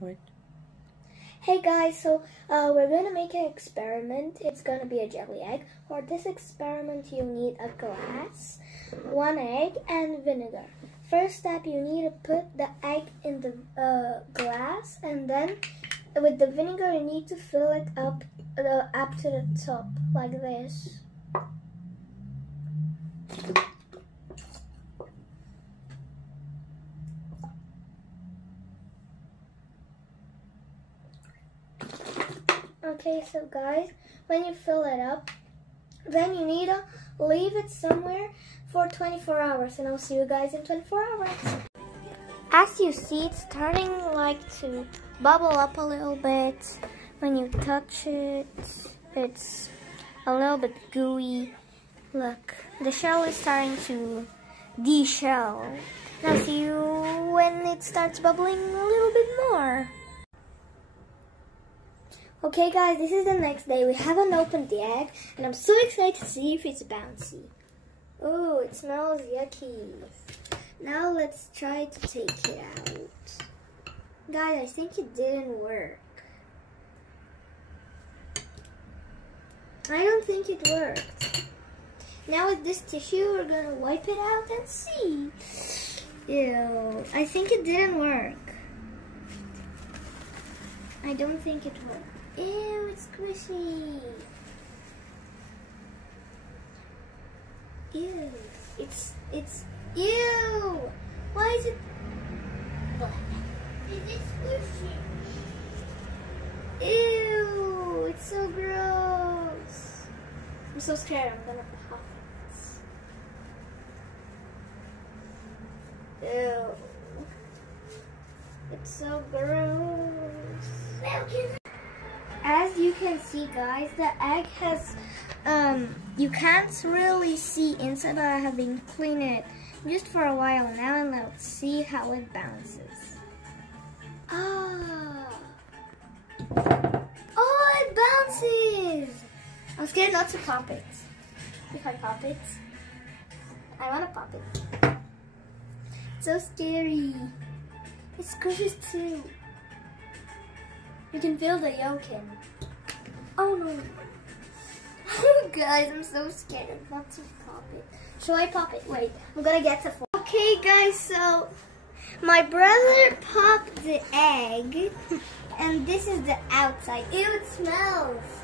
What? Hey guys, so we're gonna make an experiment. It's gonna be a jelly egg. For this experiment, you need a glass, 1 egg, and vinegar. First step, you need to put the egg in the glass, and then with the vinegar, you need to fill it up to the top, like this. Okay, so guys, when you fill it up, then you need to leave it somewhere for 24 hours, and I'll see you guys in 24 hours. As you see, it's starting like to bubble up a little bit. When you touch it, it's a little bit gooey. Look, the shell is starting to de-shell. And I'll see you when it starts bubbling a little bit more. Okay guys, this is the next day. We haven't opened the egg, and I'm so excited to see if it's bouncy. Oh, it smells yucky. Now let's try to take it out. Guys, I think it didn't work. I don't think it worked. Now with this tissue, we're gonna wipe it out and see. Ew, I think it didn't work. I don't think it worked. Ew, it's squishy. Ew, it's, ew. Why is it? What? Is it squishy? Ew, it's so gross. I'm so scared, I'm gonna pop it. Ew. It's so gross. As you can see, guys, the egg has, you can't really see inside, but I have been cleaning it just for a while now, and let's see how it bounces. Ah. Oh, it bounces! I'm scared not to pop it. If I pop it, I want to pop it. It's so scary. It squishes too. You can feel the yolk in. Oh no. Guys, I'm so scared not to pop it. Shall I pop it? Wait, I'm gonna get the phone. Okay guys, so my brother popped the egg and this is the outside. Ew, it smells.